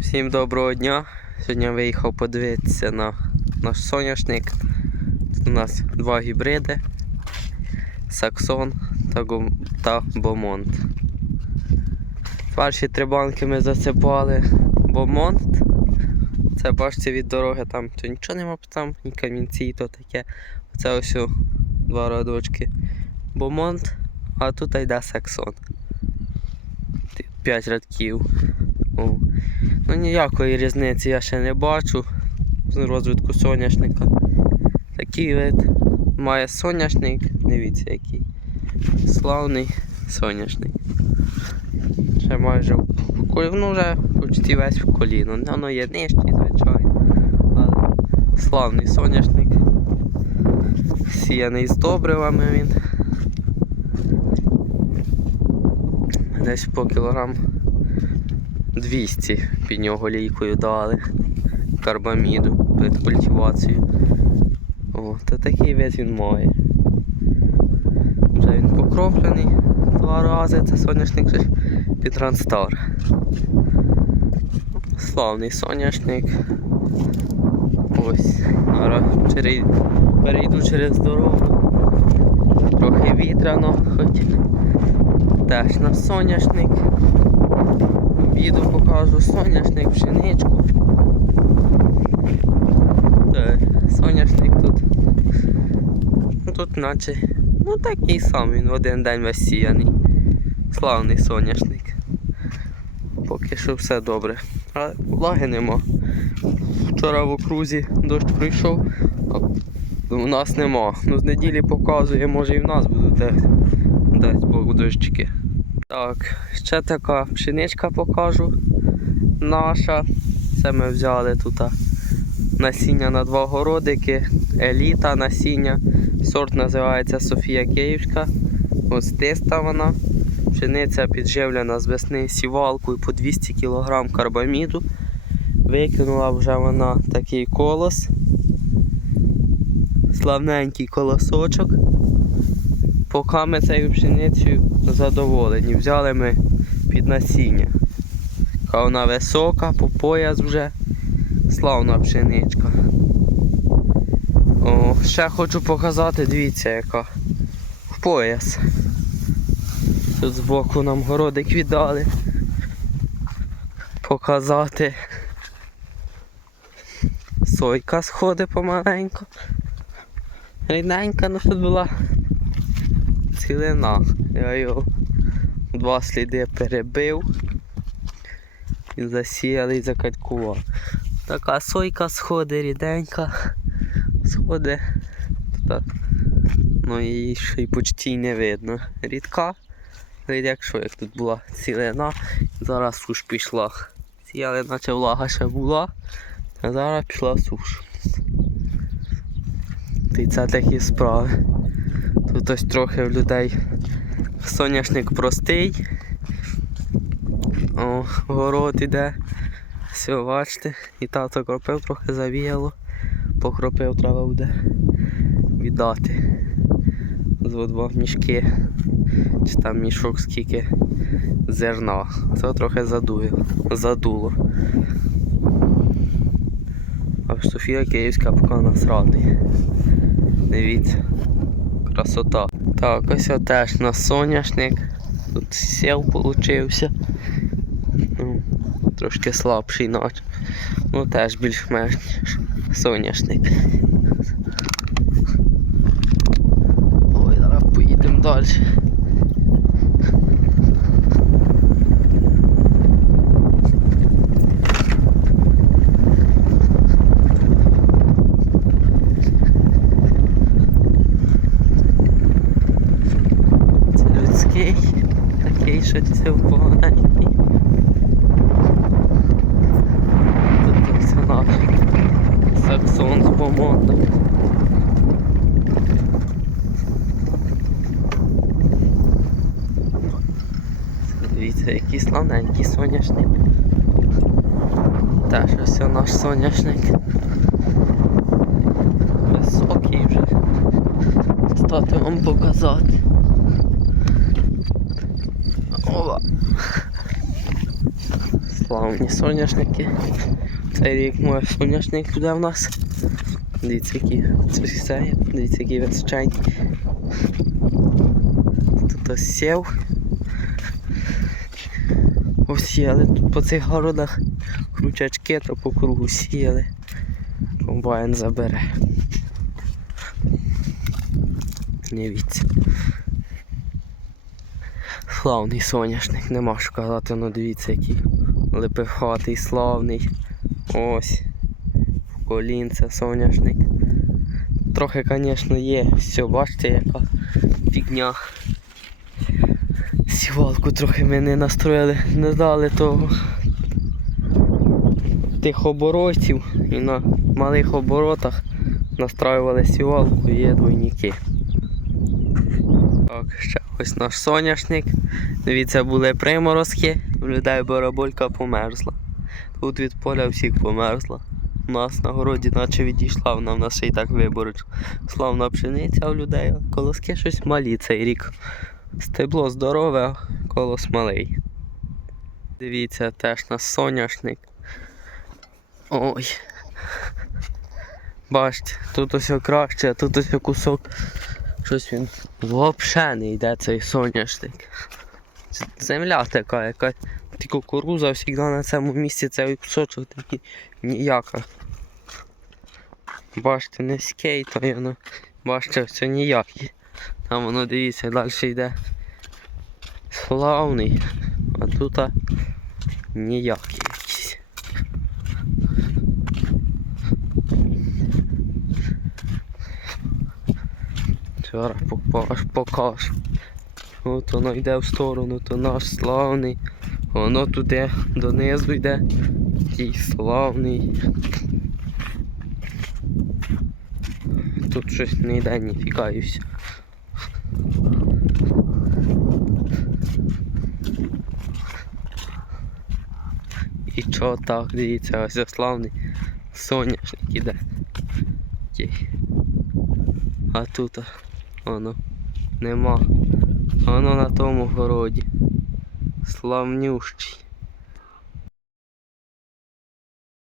Всім доброго дня. Сьогодні я виїхав подивитися на наш соняшник. Тут у нас два гібриди. Саксон та, та Бомонт. Перші три банки ми засипали Бомонт. Це бачите від дороги, там то нічого нема там, ні камінці, то таке. Це ось два радочки. Бомонт, а тут йде Саксон. П'ять радків. О. Ну ніякої різниці я ще не бачу з розвитку соняшника. Такий вид має соняшник, дивіться який. Славний соняшник. Ще майже ну вже почти весь в коліно. Воно є нижчий, звичайно. Але славний соняшник. Сіяний з добривами він. Десь по кілограм 200 під нього лійкою дали карбаміду під культивацію. О, то такий вид він має. Вже він покроплений два рази, це соняшник під Рандстар. Славний соняшник. Ось. Зараз перейду через дорогу. Трохи вітряно, хоч теж на соняшник. Їду покажу соняшник, пшеничку. Так, соняшник тут. Тут наче. Ну такий сам він в один день весь сіяний. Славний соняшник. Поки що все добре. А влаги нема. Вчора в окрузі дощ прийшов, а у нас нема. Ну з неділі показує, може і в нас будуть дасть Бог дощики. Так, ще така пшеничка покажу. Наша. Це ми взяли тут насіння на два городики. Еліта насіння. Сорт називається Софія Київська. Ось тиста вона. Пшениця підживлена з весни сівалкою по 200 кг карбаміду. Викинула вже вона такий колос. Славненький колосочок. Поки ми цією пшеницею задоволені. Взяли ми під насіння. Яка вона висока, по пояс вже. Славна пшеничка. О, ще хочу показати, дивіться, яка в пояс. Тут збоку нам городик віддали. Показати. Сойка сходить помаленьку. Рідненька, ну тут була цілина. Я його два сліди перебив і засіяли і закаткував. Така сойка сходить ріденька. Сходить. Ну її ще й почти не видно. Рідка. Якщо як тут була цілина, зараз суш пішла. Сіяли, наче влага ще була, а зараз пішла суш. Й це такі справи. Тут ось трохи в людей соняшник простий. О, город іде. Все, бачите, і тато кропив, трохи завіяло. Покропив, треба буде віддати. З два мішки. Чи там мішок скільки зерна. Це трохи задує, задуло. А Софія Київська поки нас радує. Дивіться. Красота. Так, ось теж на соняшник. Тут сів получився. Ну, трошки слабший наче. Ну теж більш-менш соняшник. Ой, зараз поїдемо далі. Це людський, такий, що це поганенький. Тут персонаж. Саксон з бомондом. Дивіться, який славненький соняшник. Теж ось наш соняшник. Високий вже. Стати вам показати. Ова. Славні соняшники. Цей рік мой соняшник буде в нас. Дивіться, які все, дивіться, які височайні. Тут ось сів. Ось сіяли тут по цих городах кручачки, то по кругу сіяли. Комбайн забере. Дивіться. Славний соняшник, нема що казати, ну дивіться який липихатий, славний. Ось. В колінце соняшник. Трохи, звісно, є. Все, бачите, яка фігня. Сівалку трохи ми не настроїли, не дали того тих оборотів і на малих оборотах настраювали сівалку є двойники. Так, ще ось наш соняшник. Дивіться, були приморозки, у людей бараболька померзла. Тут від поля всіх померзла. У нас на городі наче відійшла, вона в нас ще й так виборить. Славна пшениця у людей, колоски щось малі цей рік. Стебло здорове, колос малий. Дивіться, теж наш соняшник. Ой. Бачите, тут ось краще, тут ось кусок. Щось він взагалі не йде цей соняшник. Земля така якась. Ті кукуруза завжди на цьому місці цей кусочок такий ніяка. Бачите, то й воно. Бачите, все ніякий. Там воно дивіться, далі йде. Славний. А тут ніякий Зараз покаж, покаж. От воно йде в сторону, то наш славний. Воно туди донизу йде. Тій славний. Тут щось не йде, не фікаюсь. І чо так, дивіться, ось славний соняшник іде. А тут воно нема. Оно на тому городі. Славнющий.